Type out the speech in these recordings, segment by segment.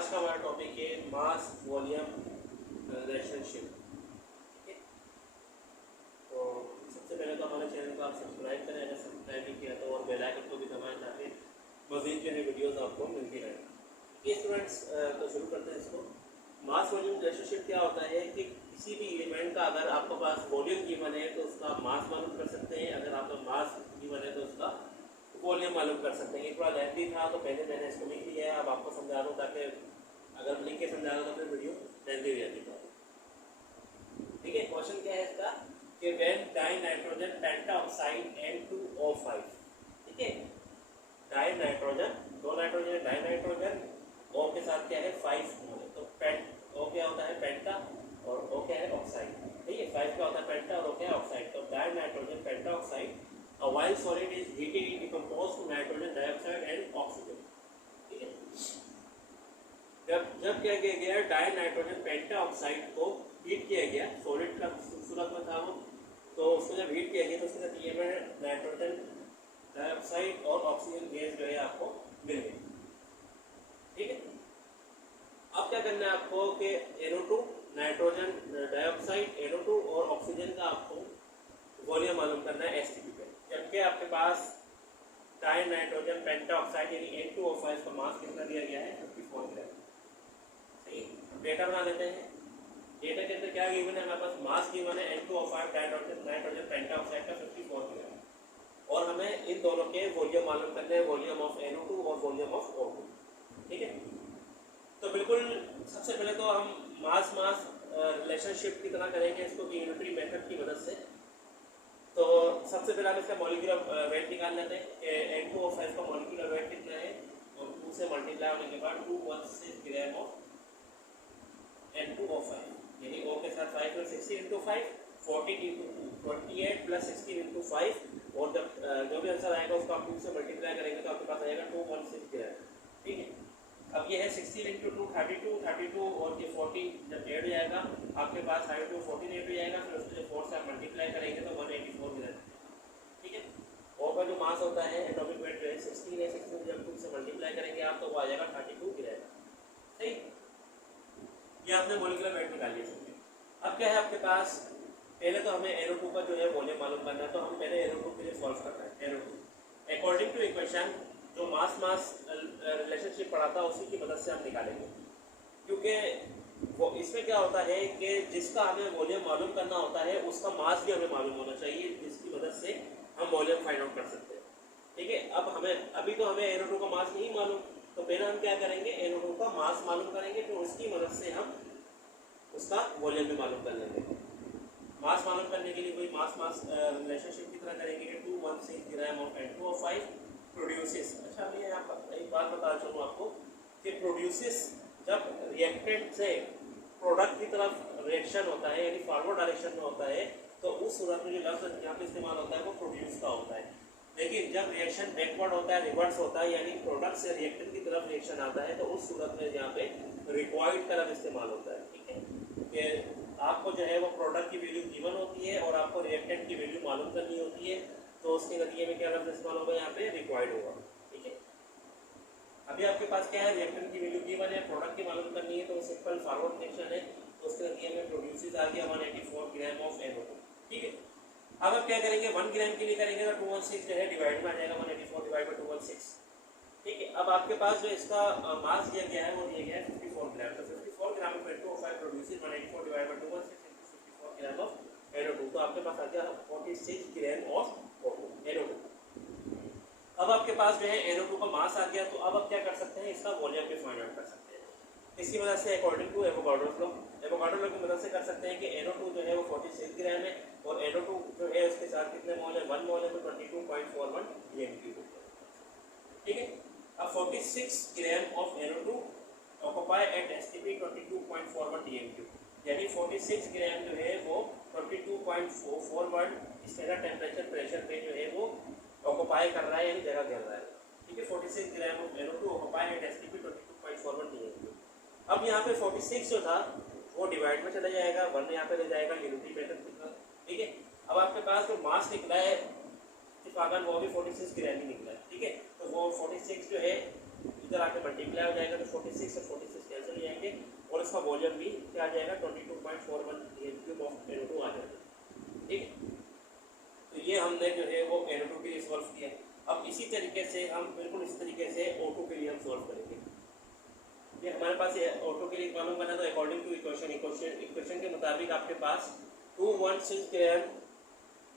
आज का हमारा टॉपिक है मास वॉल्यूम रिलेशनशिप। ठीक है, तो सबसे पहले तो हमारे चैनल को आप सब्सक्राइब करें, अगर सब्सक्राइब नहीं किया तो, और बेल आइकन को भी दबाएं ताकि मज़ीद जो है वीडियोस आपको मिलती रहें। ये स्टूडेंट्स तो शुरू करते हैं इसको। मास वॉल्यूम रिलेशनशिप क्या होता है कि किसी भी एलिमेंट का अगर आपके पास वॉल्यूम गिवन है तो उसका मास मालूम कर सकते हैं, अगर आपका मास गिवन है तो उसका वॉल्यूम मालूम कर सकते हैं। ये थोड़ा लेंथी था तो पहले मैंने इसको लिख लिया है, अब आपको समझा रहा हूँ ताकि अगर लिख के समझा रहा हूँ तो फिर वीडियो लेंथी हो जाती है। ठीक है, क्वेश्चन क्या है इसका कि व्हेन डाइनाइट्रोजन पेंटाऑक्साइड N2O5। ठीक है, डाइनाइट्रोजन, दो नाइट्रोजन, डाइनाइट्रोजन, O के साथ क्या है 5 मोल। तो पेंट O क्या होता है पेंटा और O क्या है ऑक्साइड। ठीक है, 5 क्या होता है पेंटा और O क्या है ऑक्साइड। तो dinitrogen pentoxide a while solid is heated it decompose to nitrogen dioxide and oxygen। ठीक है, जब क्या किया गया डाई नाइट्रोजन पेंटाऑक्साइड को हीट किया गया, सॉलिड का सूरत में था वो, तो उसको जब हीट किया गया तो उसके साथ ये में नाइट्रोजन डाइऑक्साइड और ऑक्सीजन गैस जो है आपको मिल गई। ठीक है, अब क्या करना है आपको कि NO2 नाइट्रोजन डाइऑक्साइड NO2 और ऑक्सीजन का आपको वॉल्यूम मालूम करना है STP पे। जबकि आपके पास डाई नाइट्रोजन पेंटाऑक्साइड यानी N2O5 का मास कितना दिया गया है 54 ग्राम। सही, डेटा बना लेते हैं। डेटा के अंदर क्या गिवन है, हमारे पास मास गिवन है N2O5 नाइट्रोजन पेंटाऑक्साइड का 54 ग्राम, और हमें इन दोनों के वॉल्यूम मालूम करने हैं, वॉल्यूम ऑफ NO2 और वॉल्यूम ऑफ O2। ठीक है, तो बिल्कुल सबसे पहले तो हम मास मास रिलेशनशिप की तरह करेंगे इसको कि यूनिटरी मेथड की मदद से। तो सबसे पहले हम इसका मॉलिक्यूलर वेट निकाल लेते हैं। N2O5 का मॉलिक्यूलर वेट कितना है, और 2 से मल्टीप्लाई होने के बाद 216 ग्राम ऑफ N2O5, यानी O के साथ 5 और 16 इंटू 5 14 इंटू 28 प्लस 16 इंटू 5, और जब जो भी आंसर आएगा उसको आप 2 से मल्टीप्लाई करेंगे तो आपके पास आएगा 216 ग्राम। ठीक है, अब ये है 16 इंटू 2 32 और ये 40 जब ऐड हो जाएगा आपके पास 32 14 ऐड हो जाएगा, फिर उसको जब 4 से आप मल्टीप्लाई करेंगे तो 184 ग्राम। ठीक है, O का जो मास होता है एटॉमिक वेट जो है 16 है, 16 जब 2 से मल्टीप्लाई करेंगे आप तो वो आ जाएगा 32 ग्राम। सही, ये आपने मॉलिक्यूलर वेट निकाल लिया। अब क्या है आपके पास, पहले तो हमें NO2 का जो है वॉल्यूम मालूम करना है, तो हम पहले NO2 के लिए सॉल्व करना है। NO2 अकॉर्डिंग टू इक्वेशन जो मास मास रिलेशनशिप पढ़ा था उसी की मदद से हम निकालेंगे, क्योंकि वो इसमें क्या होता है कि जिसका हमें वॉल्यूम मालूम करना होता है उसका मास भी हमें मालूम होना चाहिए, जिसकी मदद से हम वॉल्यूम फाइंड आउट कर सकते हैं। ठीक है, अब हमें अभी तो हमें NO2 का मास नहीं मालूम, तो पहले हम क्या करेंगे NO2 का मास मालूम करेंगे, फिर उसकी मदद से हम उसका वॉल्यूम भी मालूम कर लेंगे। मास मालूम करने के लिए कोई मास मास रिलेशनशिप की तरह करेंगे। 216 ग्राम ऑफ N2O5 प्रोड्यूसेस। अच्छा, मैं यहाँ पर एक बात बता चलूँ आपको कि प्रोड्यूसेस जब रिएक्टेंट से प्रोडक्ट की तरफ रिएक्शन होता है यानी फॉरवर्ड डायरेक्शन में होता है, तो उस सूरत में जो लफ्ज़ यहाँ पे इस्तेमाल होता है वो प्रोड्यूस का होता है। लेकिन जब रिएक्शन बैकवर्ड होता है, रिवर्स होता है, यानी प्रोडक्ट से रिएक्टेंट की तरफ रिएक्शन आता है, तो उस सूरत में यहाँ पे रिक्वायर्ड का लफ्ज़ इस्तेमाल होता है। ठीक है, कि आपको जो है वो प्रोडक्ट की वैल्यू गिवन होती है और आपको रिएक्टेंट की वैल्यू मालूम करनी होती है, तो उसके नतीजे में क्या लफ्ज़ इस्तेमाल होगा, यहाँ पे रिक्वायर्ड होगा। ठीक है, अभी आपके पास क्या है, रिएक्टेंट की वैल्यू गिवन है, प्रोडक्ट की मालूम करनी है, तो सिंपल फॉरवर्ड रिएक्शन है, तो उसके नतीजे में प्रोड्यूसेस आ गया 184 ग्राम ऑफ NO2। ठीक है, अब आप क्या करेंगे 1 ग्राम के लिए करेंगे तो 216 जो है डिवाइड में आ जाएगा, 184 डिवाइड बाय 216। ठीक है, अब आपके पास जो इसका मास दिया गया है वो दिया गया है 54 ग्राम, तो 54 gram of N2O5 produces 184 divide by 216 into 54 gram of NO2, तो आपके पास आ गया 46 ग्राम ऑफ NO2। अब आपके पास जो है NO2 का मास आ गया, तो अब आप क्या कर सकते हैं, इसका वॉल्यूम भी फाइंड आउट कर सकते हैं। इसकी मदद से अकॉर्डिंग टू एवोगाड्रोस लॉ की मदद से कर सकते हैं कि NO2 जो है वो 46 ग्राम है, और NO2 जो है उसके साथ कितने मोल है 1 मोल है, तो 22.41 dm³। ठीक है, अब 46 gram of NO2 occupy at STP 22.41 dm³, यानी 46 ग्राम जो है वो 22.41 स्टैंडर्ड टेम्परेचर प्रेशर पे जो है वो ऑक्यूपाई कर रहा है, यानी जगह घेर रहा है। ठीक है, 46 gram of NO2 occupy at STP 22.41 dm³। अब यहाँ पे 46 जो था वो डिवाइड में चला जाएगा, 1 यहाँ पे ले जाएगा यूनिटी मेथड की तरह। ठीक है, अब आपके पास जो मास निकला है इत्तेफाकन वो भी 46 ग्राम ही निकला है। ठीक है, तो वो 46 जो है इधर आके मल्टीप्लाई हो जाएगा तो 46 और 46 कैंसिल हो जाएंगे और इसका वॉल्यूम भी क्या आ जाएगा 22.41 क्यूब ऑफ NO2 आ जाएगा। ठीक है, तो ये हमने जो है वो NO2 के लिए सॉल्व किया। अब इसी तरीके से हम बिल्कुल इस तरीके से O2 के लिए हम सॉल्व करेंगे। ये हमारे पास O2 के लिए मालूम करना, तो अकॉर्डिंग टू इक्वेशन के मुताबिक आपके पास 216 ग्राम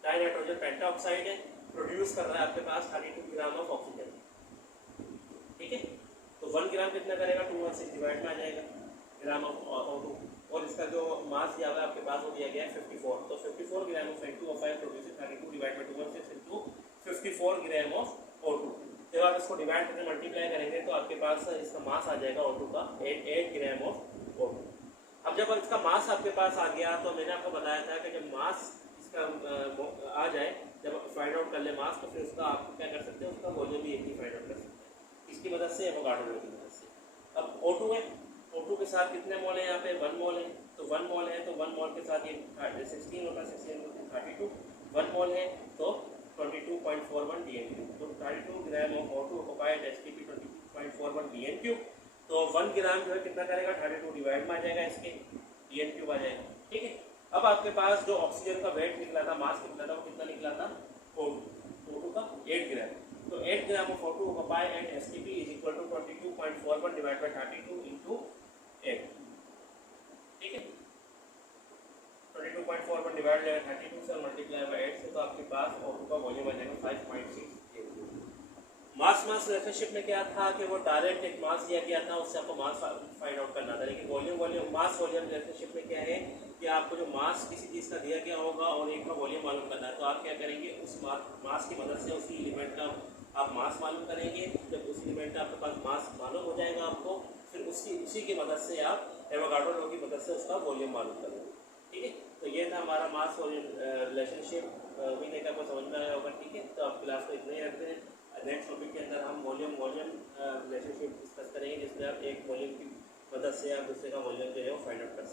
डाइनाइट्रोजन पेंटाऑक्साइड है, प्रोड्यूस कर रहा है आपके पास 32 ग्राम ऑफ ऑक्सीजन। ठीक है, तो 1 ग्राम कितना करेगा 216 डिवाइड में आ जाएगा ग्राम ऑफ O2, और इसका जो मास दिया हुआ है आपके पास वो दिया गया है 54, तो 54 gram of N2O5 produce 32 divide by 216 into 54 gram of O2। जब आप इसको डिवाइड करके मल्टीप्लाई करेंगे तो आपके पास इसका मास आ जाएगा O2 का 8 ग्राम ऑफ O2। अब जब इसका मास आपके पास आ गया तो मैंने आपको बताया था कि जब मास इसका आ जाए, जब फाइंड आउट कर ले मास, तो फिर उसका आप क्या कर सकते हैं, उसका वॉल्यूम भी एक ही फाइंड आउट कर सकते हैं। इसकी मदद से एवोगाड्रो लॉ की मदद से। अब O2 है, O2 के साथ कितने मोल है यहाँ पे 1 मोल है, तो 1 मोल है तो 1 मोल के साथ ये 16 होगा, 16 32, 1 मोल है तो 22.41 DN3, तो 32 ग्राम of O2 occupied STP 22.41 DN3। तो 1 ग्राम जो है कितना करेगा 32 डिवाइड में आ जाएगा, इसके DN3 आ जाएगा। ठीक है, अब आपके पास जो ऑक्सीजन का वेट निकला था, मास निकला था, वो कितना निकला था O2 का 8 ग्राम, तो 8 gram of O2 occupied at STP is equal to 22.41 divide by 32 into 8। ठीक है, 22.41 डिवाइड बाय 32 से मल्टीप्लाई बाय 8 से, तो आपके पास O2 का वॉल्यूम आ जाएगा 5.6। मास रिलेशनशिप में क्या था कि वो डायरेक्ट एक मास दिया गया था, उससे आपको मास फाइंड आउट करना था, लेकिन मास वॉल्यूम रिलेशनशिप में क्या है कि आपको जो मास किसी चीज़ का दिया गया होगा और एक का वॉल्यूम मालूम करना है, तो आप क्या करेंगे, उस मास की मदद से उसी एलिमेंट का आप मास मालूम करेंगे। जब उस एलिमेंट का आपके पास मास मालूम हो जाएगा आपको, फिर उसी की मदद से आप एवोगाड्रो लॉ की मदद से उसका वॉल्यूम मालूम करेंगे। ठीक है, तो ये था हमारा मास वॉल्यूम रिलेशनशिप, उम्मीद है कि आपको समझ में आया होगा। ठीक है, तो आप क्लास को इतना ही रखते हैं। नेक्स्ट टॉपिक के अंदर हम वॉल्यूम रिलेशनशिप डिस्कस करेंगे, जिसमें आप एक वॉल्यूम की मदद से आप दूसरे का वॉल्यूम जो है वो फाइंड आउट कर सकते हैं।